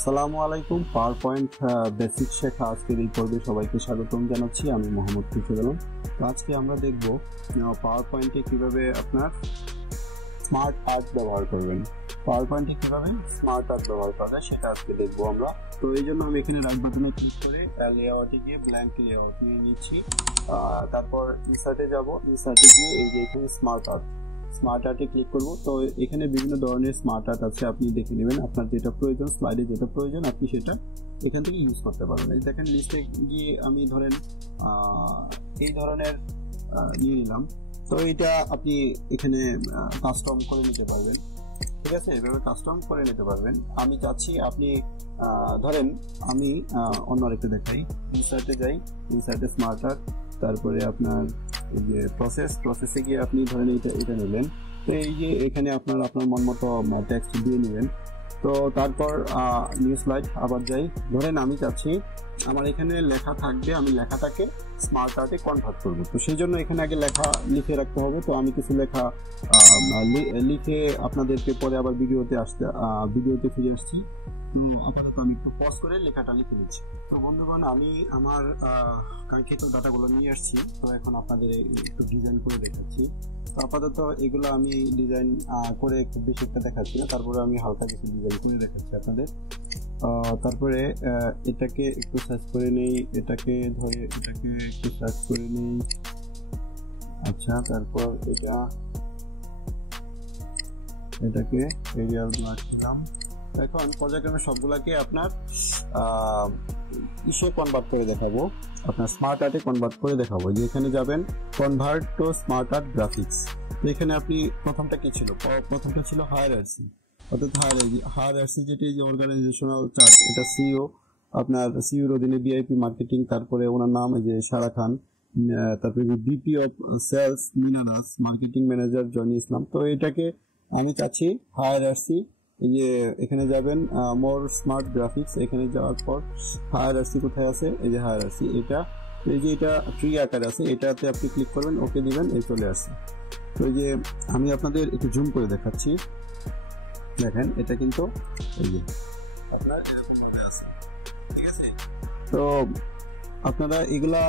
আসসালামু আলাইকুম। Power point basic শেখা আজকের এই পর্বে সবাইকে স্বাগতম জানাচ্ছি। আমি মোহাম্মদ খুশি আলম। তো আজকে আমরা দেখব পাওয়ার পয়েন্টে কিভাবে আপনার স্মার্ট আর্ট ব্যবহার করবেন। পাওয়ার পয়েন্টে কিভাবে স্মার্ট আর্ট ব্যবহার করা যায় সেটা আজকে দেখবো আমরা। তো এই জন্য আমি এখানে রাইট বাটনে ক্লিক করে লেআউটে গিয়ে ব্ল্যাঙ্ক লেআউট নিয়ে নিচ্ছি। তারপর ইনসার্টে যাব, ইনসার্টে গিয়ে এই যে এখানে স্মার্ট আর্টে ক্লিক করব। তো এখানে বিভিন্ন ধরনের স্মার্ট আর্ট আছে, আপনি দেখে নেবেন আপনার যেটা প্রয়োজন, স্লাইডে যেটা প্রয়োজন আপনি সেটা এখান থেকে ইউজ করতে পারবেন। এই দেখেন লিস্টে গিয়ে আমি ধরেন এই ধরনের নিয়ে নিলাম। তো এটা আপনি এখানে কাস্টম করে নিতে পারবেন, ঠিক আছে? এভাবে কাস্টম করে নিতে পারবেন। আমি চাচ্ছি আপনি ধরেন আমি অন্য আরেকটা দেখাই। ইনসার্টে যাই, ইনসার্টে স্মার্ট আর্ট, তারপরে আপনার এই যে প্রসেসে গিয়ে আপনি ধরেন এটা নিলেন। তো এই যে এখানে আপনার মন মতো টেক্সট দিয়ে নেবেন। তো তারপর নিউ স্লাইড আবার যাই। ধরেন আমি চাচ্ছি আমার এখানে লেখা থাকবে, আমি লেখাটাকে স্মার্ট আর্টে কনভার্ট করবো। তো সেই জন্য এখানে আগে লেখা লিখে রাখতে হবে। তো আমি কিছু লেখা লিখে আপনাদেরকে পরে আবার ভিডিওতে ফিরে আসছি। আপাতত আমি একটু পজ করে লেখাটা লিখে নিচ্ছি। তো বন্ধুগণ, আমি আমার কাঙ্ক্ষিত ডাটাগুলো নিয়ে আসছি। তো এখন আপনাদের একটু ডিজাইন করে দেখাচ্ছি। তো আপাতত এগুলো আমি ডিজাইন করে খুব বেশি একটা দেখাচ্ছি না, তারপরে আমি হালকা কিছু ডিজাইন করে দেখাচ্ছি আপনাদের। তারপরে এটাকে একটু সার্চ করে নেই, এটাকে একটু সার্চ করে নেই। আচ্ছা, তারপর এটাকে এরিয়াল ব্ল্যাক দিলাম। এখন পর্যায়ক্রমে সবগুলাকে আপনার ইসে কনভার্ট করে দেখাবো, আপনার স্মার্ট আর্টে কনভার্ট করে দেখাবো। যে এখানে যাবেন convert to smart art graphics. তো এখানে আপনি প্রথমটা কি ছিল? প্রথমটা ছিল হায়ারার্সি, অর্থাৎ হায়ারার্সি যেটা এই যে অর্গানাইজেশনাল চার্ট, এটা সিইও, আপনার সিইওর অধীনে ভিআইপি মার্কেটিং, তারপরে ওনার নাম এই যে সারা খান, তারপরে VP of sales Mina Das, marketing manager Jony Islam. তো এটাকে আমি চাচ্ছি হায়ারার্সি। এই যে এখানে যাবেন মোর স্মার্ট গ্রাফিক্স, এখানে যাওয়ার পর হায়ারার্সি কোথায় আছে? এই যে হায়ারার্সি, এটা এই যে এটা ট্রি আকারে আছে, এটাতে আপনি ক্লিক করবেন, ওকে দিবেন, এই চলে আসছে। তো এই যে আমি আপনাদের একটু জুম করে দেখাচ্ছি, দেখেন এটা কিন্তু এই যে আপনার এরকম ভাবে আছে, ঠিক আছে? তো আপনারা এগুলা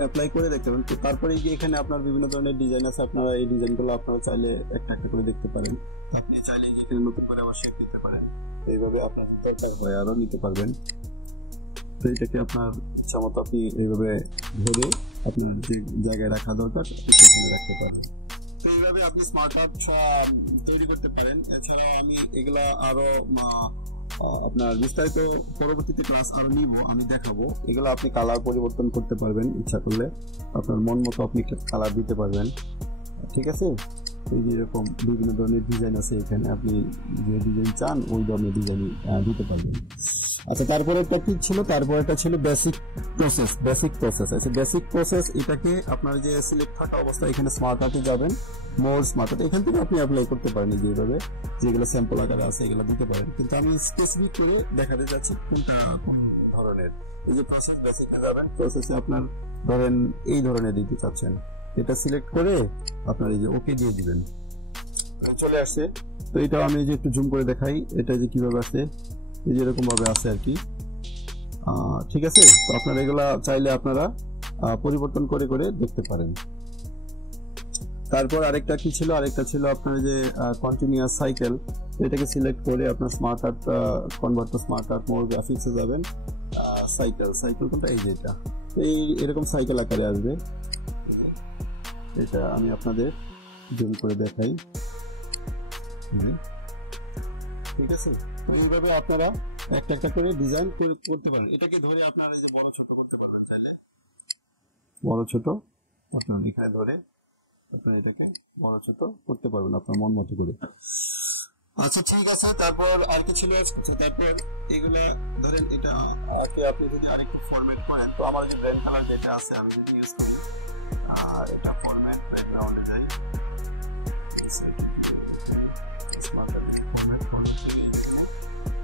অ্যাপ্লাই করে দেখতে পারেন। তো তারপরে এই যে এখানে আপনার বিভিন্ন ধরনের ডিজাইন আছে, আপনারা এই ডিজাইনগুলো আপনারা চাইলে একটা একটা করে দেখতে পারেন। আপনি চাইলে যে এখানে নতুন করে আবার শেপ দিতে পারেন, এইভাবে আপনার দরকার হয় আরো নিতে পারবেন। তো এটাকে আপনার ইচ্ছা মতো আপনি এইভাবে ধরে আপনার যে জায়গায় রাখা দরকার সেখানে রাখতে পারবেন। তো এইভাবে আপনি স্মার্ট আর্ট তৈরি করতে পারেন। এছাড়াও আমি এগুলা আরো আপনার বিস্তারিত পরবর্তীতে ক্লাস আরো নিব, আমি দেখাবো। এগুলো আপনি কালার পরিবর্তন করতে পারবেন ইচ্ছা করলে, আপনার মন মতো আপনি কালার দিতে পারবেন, ঠিক আছে? এই যে এরকম বিভিন্ন ধরনের ডিজাইন আছে, এখানে আপনি যে ডিজাইন চান ওই ধরনের ডিজাইন দিতে পারবেন। আচ্ছা, তারপরে একটা কি ছিল? তারপরে একটা ছিল বেসিক প্রসেস। আচ্ছা, বেসিক প্রসেস এটাকে আপনার যে সিলেক্ট থাকা অবস্থা এখানে স্মার্ট আর্টে যাবেন, মোর স্মার্ট আর্ট, এখান থেকে আপনি অ্যাপ্লাই করতে পারেন। যেভাবে যেগুলো স্যাম্পল আকারে আছে এগুলো দিতে পারেন, কিন্তু আমি স্পেসিফিক করে দেখাতে চাচ্ছি কোনটা কোন ধরনের। এই যে প্রসেস বেসিকে যাবেন, প্রসেসে আপনার ধরেন এই ধরনের দিতে চাচ্ছেন, এটা সিলেক্ট করে আপনার এই যে ওকে দিয়ে দিবেন, চলে আসছে। তো এটা আমি যে একটু জুম করে দেখাই, এটা যে কিভাবে আছে, এই যে এরকম ভাবে আছে আর কি, ঠিক আছে? তো আপনারা এগুলা চাইলে আপনারা পরিবর্তন করে করে দেখতে পারেন। তারপর আরেকটা কি ছিল? আরেকটা ছিল আপনার যে কন্টিনিউয়াস সাইকেল। এটাকে সিলেক্ট করে আপনার smart art convert to smart art more গ্রাফিক্সে যাবেন। সাইকেল কোনটা? এই যে এটা, এই এরকম সাইকেল আকারে আসবে। এটা আমি আপনাদের জুম করে দেখাই, ঠিক আছে? তো এইভাবে আপনারা একটা একটা করে ডিজাইন করতে পারেন। এটাকে ধরে আপনারা এই যে বড় ছোট করতে পারবেন, চাইলে বড় ছোট আপনারা এখানে ধরে আপনারা এটাকে বড় ছোট করতে পারবেন আপনার মন মতো করে। আচ্ছা, ঠিক আছে। তারপর আর কি ছিল? তারপর এগুলা ধরেন এটা আপনি যদি আরেকটু ফরম্যাট করেন, তো আমার যে ব্র্যান্ড কালার যেটা আছে আমি যদি ইউজ করি, আর এটা ফরম্যাট ব্যাকগ্রাউন্ডে যাই,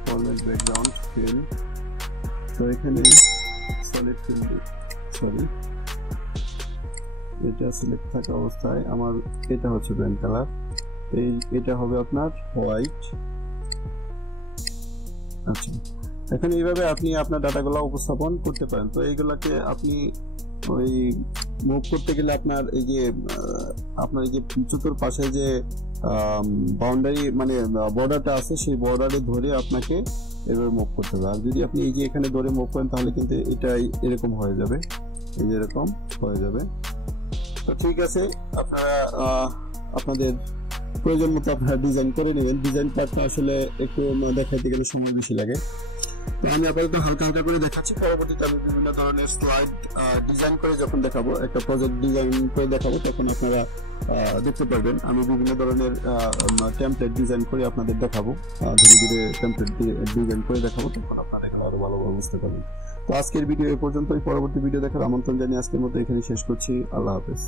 ফরম্যাট ব্যাকগ্রাউন্ড ফিল। তো এখানে সলিড ফিল, সরি এটা সিলেক্ট থাকা অবস্থায় আমার এটা হচ্ছে ব্র্যান্ড কালার, এটা হবে আপনার হোয়াইট। আচ্ছা, এখন এইভাবে আপনি আপনার ডাটাগুলো উপস্থাপন করতে পারেন। তো এইগুলাকে আপনি ওই মুভ করতে গেলে আপনার এই যে চতুর্পাশে যে বাউন্ডারি মানে বর্ডারটা আছে, সেই বর্ডারে ধরে আপনাকে এভাবে মুভ করতে হবে। আর যদি আপনি এই যে এখানে ধরে মুভ করেন তাহলে কিন্তু এটাই এরকম হয়ে যাবে, এই যে এরকম হয়ে যাবে। তো ঠিক আছে, আপনারা আপনাদের প্রয়োজন মতো আপনারা ডিজাইন করে নেবেন। ডিজাইন পার্টটা আসলে একটু দেখাইতে গেলে সময় বেশি লাগে। তো আমি আপাতত হালকা হালকা করে দেখাচ্ছি, পরবর্তীতে আমি বিভিন্ন ধরনের স্লাইড ডিজাইন করে যখন দেখাবো, একটা প্রজেক্ট ডিজাইন করে দেখাবো, তখন আপনারা দেখতে পারবেন আমি বিভিন্ন ধরনের টেমপ্লেট ডিজাইন করে আপনাদের দেখাবো। ধীরে ধীরে টেমপ্লেট ডিজাইন করে দেখাবো, তখন আপনারা এখানে আরো ভালোভাবে বুঝতে পারবেন। তো আজকের ভিডিও এই পর্যন্তই, পরবর্তী ভিডিও দেখার আমন্ত্রণ জানিয়ে আজকের মতো এখানে শেষ করছি। আল্লাহ হাফেজ।